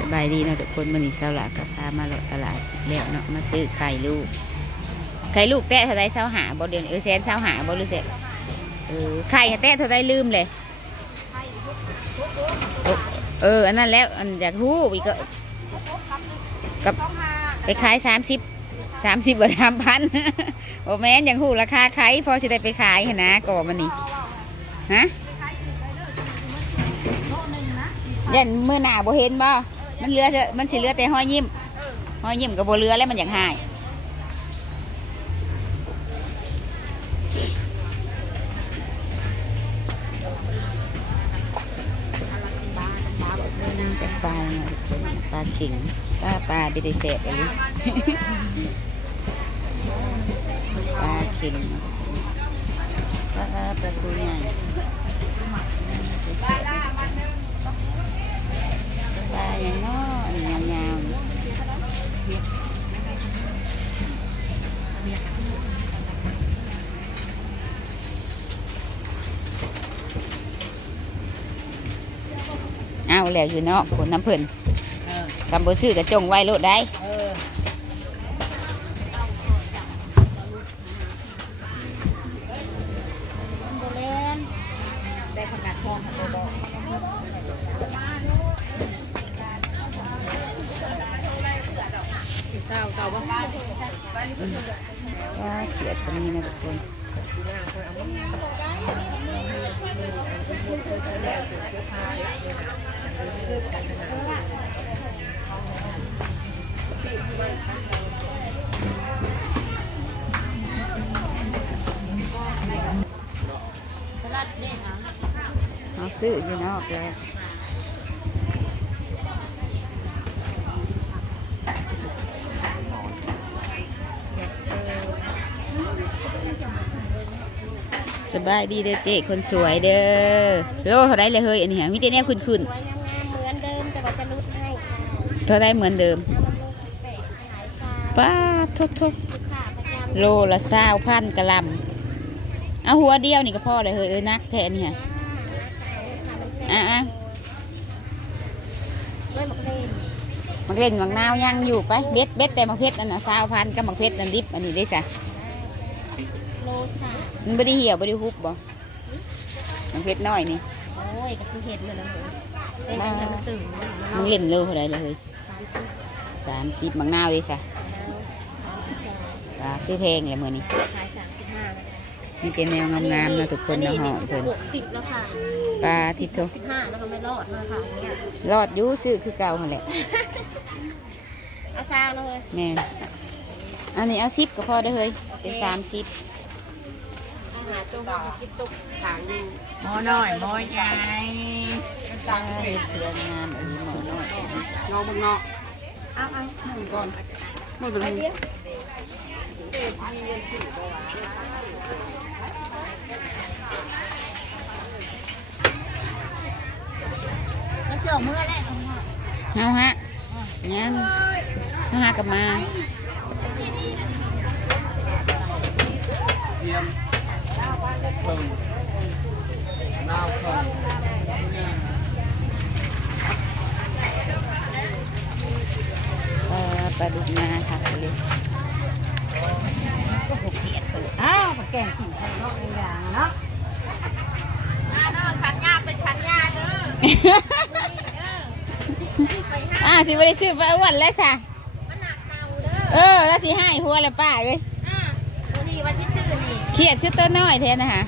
สบายดีเนาะทุกคนมันนี้เสาหลากก็พามาเลาะตลาดแล้วเนาะมาซื้อไข่ลูก ไข่ลูกแตะเท่าไรเช้าหาบ่เดือนเออแสนเช้าหาบ่รือเสร็จเออไข่แตะเท่าไรลืมเลยเอออันนั้นแล้วอันอยากฮู้อีกก็กับไปขายสามสิบสามสิบบาทสามพันโอ้แม่นอยากฮู้ราคาไข่พอสิได้ไปขายนนะก่อมันนี่ฮะยันมือหนาบ่เห็นบ่ มันเหลือเถอะมันสิเหลือแต่ห้อยยิ้มห้อยยิ้มกับบ่เลือแล้วมันอย่ากหายจากปลาปลาเข่งปลาปลาไปได้แสบไปเลยปลาเข่งปลาปลาตัวใหญ่ปลาอย่างน้อยยาวๆเอา แล้วอยู่เนาะคนน้ำเพิ่นเออกำบ่ซื้อกระจงไว้โลดได้เออโบเลนได้ผนักทองค่ะโบสีเศร้าเก่าบ้างว่าเขียดตัวนี้นะทุกคนเอาซื้ออยู่นอกแล้ว บายดีเด้อเจ๊คนสวยเด้อโลเท่าไรเลยเฮ้ยอันนี้ฮะมีแต่แนวขึ้นขึ้นสวยงามๆเหมือนเดิมแต่ว่าจะลดให้ค่ะๆเท่าไรเหมือนเดิมน้ำมันโลสิบแปดขายซาป้าทุกทุกลูกค้าประจำโลละเศร้าพันกะหลำเอาหัวเดียวนี่ก็พอเลยเฮ้ยเออนักแทนนี่ฮะ อะอะ ด้วยหมกเลนมักเล่นมักนาวยังอยู่ไปเบ็ดเบ็ดแต่มักเพชรนั่นน่ะเศร้าพันกับมักเพชรนั่นดิบอันนี้ได้จ้ะ โลสามมันไม่ได้เหี่ยวไม่ได้ฮุบบ่มักเพชรน้อยนี่ โอ้ยก็คือเห็ดเลยนะเฮ้ยเป็นยังไงมันตื่นมึงเล่นเร็วเท่าไรเลยเฮ้ยสามสิบสามสิบมักนาวได้จ้ะสามสิบสองว่าซื้อแพงเลยมือนี้ขายสามสิบห้ามีแต่แนวงามๆนะทุกคนนะหอมเพิ่นหกสิบแล้วค่ะปลาทิพย์โทสิบห้าแล้วก็ไม่รอดเลยค่ะเนี่ยรอดอยู้ซื้อคือเก่าหั่นแหละเอาซางเลยแม่นอันนี้เอาซิปก็พอได้อเฮ้ยเป็นสามสิบอา หารตุ้มคิดตุ้มขางอยู่หมอน้อยหมอใหญ่ปลาเห็ดเสืองามอันนี้หมอน้อยงอมึงเนาะเอาเอาหนึ่งก่อนมึงเป็นเดี๋ยวแล้วจบเมื่อแรกของพ่อเฮาฮะยังเฮาฮะกลับมา ทียมเพิ่งนาวเพิ่งเอ่อปลาดุกนาค่ะเลยอ้าวแกงขิงไทยเนาะในอย่างเนาะอ่าเนาะสัญญาเป็นสัญญาเด้ออ่าสิบ่ได้ซื้อปลาอ้วนแล้วซะมันหนักเนาเด้อเออ แล้วสิให้หัวแล้วป้าเอ้ย อ่าวันนี้วันที่ซื้อนี่ เครียดคือตัวน้อยแท้นะคะ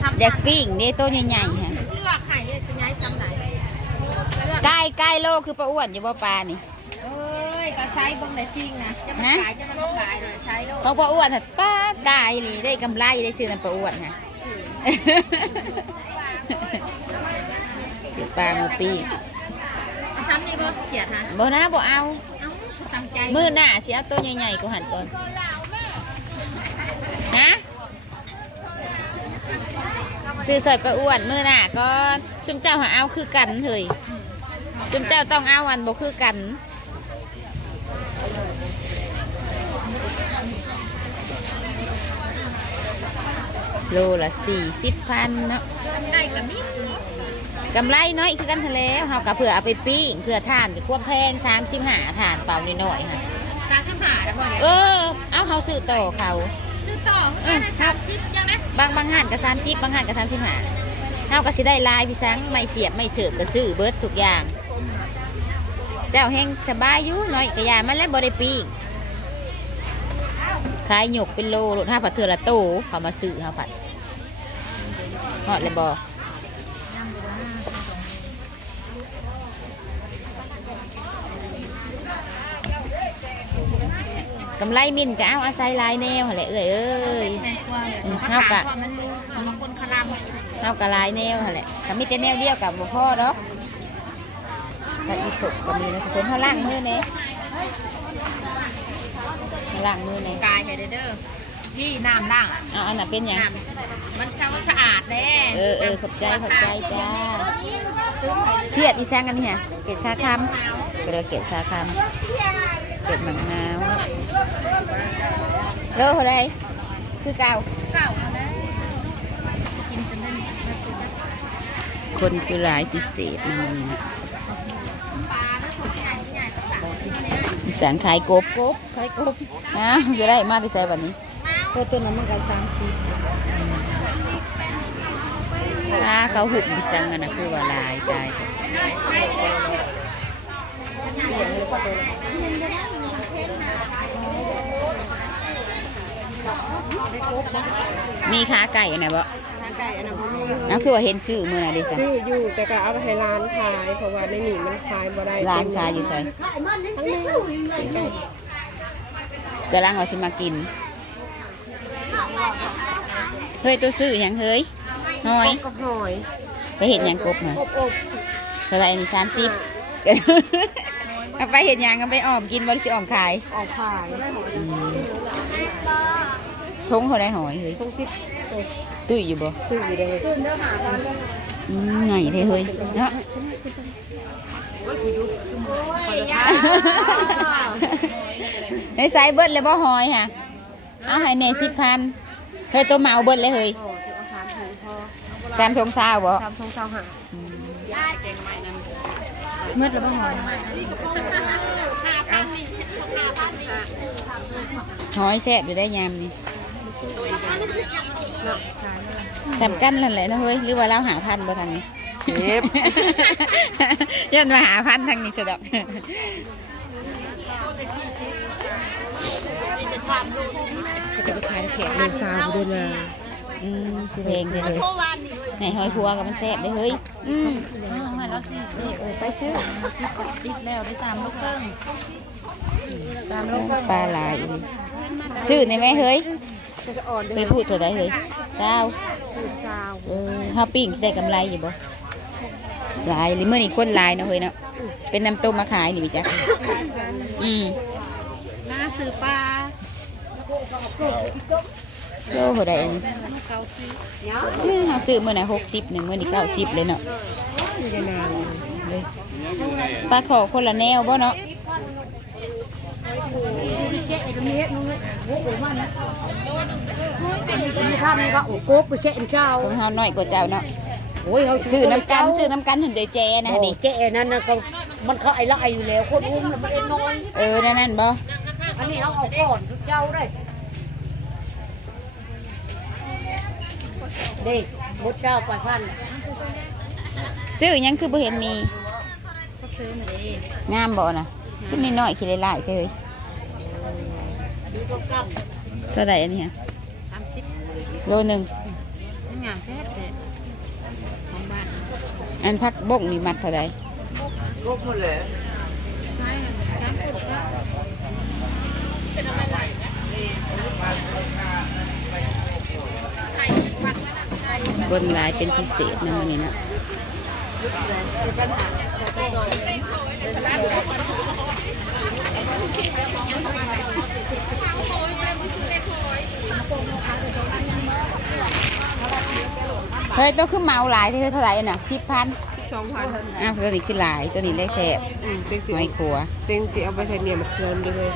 ทำอยากปิ้งเด้ตัวใหญ่ๆฮะเลือกไข่เนี่ยจะย้ายทำไหนใกล้ใกล้โลคือปลาอ้วนอยู่บ่ปลานี่เอ้ยก็ไซส์เบิ่งได้จริงนะจะมาฮะขายจะมาขายเลยไซส์โลเขาปลาอ้วนน่ะป้ากายนี่ได้กำไรได้ซื้อน้ำปลาอ้วนฮะซื้อปลามาปิ้งซ้ำนี่บ่เขียดฮะบ่นะบ่เอาเอ้าตั้งใจมือหน้าสิเอาตัวใหญ่ๆกูหันก่อน ฮะซื้อสอยปลาอ้วนมือหน้าก็ซุมเจ้าหาเอาคือกันเฮ้ยซุมเจ้าต้องเอาอันบ่คือกันโลละสี่สิบพันเนาะได้กับมิกำไรน้อยคือกันทะเลเฮากับเผื่อเอาไปปิ้งเผื่อทานกับควบแพงสามสิบห้าทานเปล่าน้อยๆค่ะสามสิบห้าแล้วบ่เออ เอาเขาซื้อต่อเขา ซื้อต่อเออสามสิบยังนะบางบางหันกับสามสิบบางหันกับสามสิบห้าเฮาก็สิได้ลายพี่สังไม่เสียบไม่เสิร์ฟก็ซื้อเบิดทุกอย่าง เจ้าแห้งสบายอยู่น้อยกระยามันแล้วบ่ได้ปิ้งขายหยกเป็นโลรถห้าผัดเถื่อละโตเขามาซื้อเฮาผัดเหาะเลยบ่กำไรมินก็เอาอาศัยหลายแนวหั่นแหละเอ้ยเอ้ย แม่กลัวอืมเท่ากับมันมันบางคนคารามเอากระลายแนวหั่นแหละก็มีแต่แนวเดียวกับบ่พ่อดอกถ้าอีสุกก็มีนะทุกคนเขาล้างมือเนี่ยเขาล้างมือเนี่ยกายให้เด้อนี่น้ำล่างอะเอาอันนั้นเป็นหยังน้ำมันช่างสะอาดแน่เออเออขอบใจขอบใจจ้าเครียดอีสังกันเนี่ยเกล็ดชาคำกระเกล็ดชาคำ เกล็ดมะนาวโลเท่าไรคือเก่าเก่าแล้วกินจนได้คนคือหลายพิเศษนะมันนะปลาแล้วตัวใหญ่ใหญ่ปลาอีสารขายกบกบขายกบอ้าวจะได้มาที่ใส่แบบนี้ตัวตัวนั้นมันกันสามสิบถ้าเขาหุบอีสังกันนะคือว่าหลายตาย มีขาไก่อันไหนบ่ทางไก่อันนั้นบ่มีนั่นคือว่าเห็นชื่อมือน่ะดิสัชื่ออยู่แต่ก็เอาไปให้ร้านขายเพราะว่าในนี่มันขายบ่ได้ร้านค้าอยู่ใส่ทั้งนี้กำลังว่าสิมากิน เฮ้ยตัวซื้อหยังเฮ้ยหอยกับหอยไปเห็นหยังกบมาอบอบเท่าไหรนี่สามสิบเอาไปเห็นหยังก็ไปอ้อมกินบริสิอ้อมขายออกขายอืม ทงเขาได้หอยเฮ้ยต้องสิบตัวตุ้ยอยู่บ่ซื้ออยู่เลยอืมไงเท่เฮ้ยเนาะในไซส์เบิดเลยบ่หอยฮะเอาให้เน่สิบพันเฮ้ยตัวเมาเบิดเลยเฮ้ยโอ้ที่เอาสามถุงพอสามทงซาวบ่สามถุงเศร้าหาเมื่อเราบ้างหอยหอยแซ่บอยู่ได้ยามนี่ เนาะขายเลยสำคัญนั่นแหละนะเฮ้ยหรือว่าเราหาพันบ่ทางนี้เก็บยันมาหาพันทางนี้สะดอกก็จะไปขายแขกโลซาวเดินมาอืมคือเพลงเลยเฮ้ยไหนหอยครัวกับมันแซ่บเลยเฮ้ยอืมให้เราสิเออไปซื้อติดแล้วได้ตามลูกเครื่องตามลูกเครื่องปลาหลายอีกซื้อในไหมเฮ้ยก็ จะอ่อนไปพูดตัวใดเฮ้ยเศร้าคือซาวเออฮาปิ้งสิได้กำไรอยู่บ่หลายหรือเมื่อนี้คนหลายเนาะเฮ้ยเนาะเป็นน้ำต้มมาขายนี่มิจ๊ะอืมน้าซื้อปลาโลเท่าไรอันนี้เกาซื้ออืมเขาซื้อมื่อไหร่หกสิบหนึ่งมื่อนี้เก้าสิบเลยเนาะอยู่ในนานเลยปลาขอคนละแนวบ่เนาะ เจ๊ไอ้ตรงนี้นู้นโอ้โหมันนะข้ามก็โอ้โกบไปเช็ดเช้าของเฮาน้อยกว่าเจ้าเนาะโอ้ยเขาซื้อน้ำกันซื้อน้ำกันเห็นใจแจนะโอ้ดิเจ๊นั่นน่ะก็มันเขาไอ้ละไออยู่แล้วคนอุ้มน่ะมันเอ็นน้อยเออนั่นนั่นบ่อันนี้เขาเอาก่อนทุกเจ้าได้เด็กมดเจ้าไปพันซื้อหยังคือบ่เห็นมีก็ซื้อมาดิงามบ่น่ะขึ้นนิดหน่อยขี้หลายๆเฮ้ย ดูก็กเท่าไหร่อันนี้ฮะสามสิบโลหนึ่งนี่งามแท้แท้ของบ้านอันพักบกนี่มัดเท่าไหร่ครบหมดเลยใช่สามสิบก็คนหลายเป็นพิเศษนะมื้อนี้นะ เฮ้ยตัวขึ้นเมาหลายที่เท่าไหร่น่ะสิบพันสิบสองพันอ้าวตัวนี้ขึ้นหลายตัวนี้ได้แสบเสีไม่ขัวเต็งสีเอาไปใช้เนี่ยมาเคลื่อนด้วย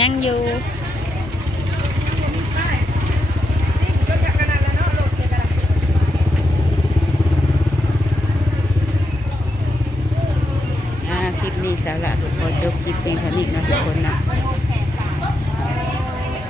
ยังอยู่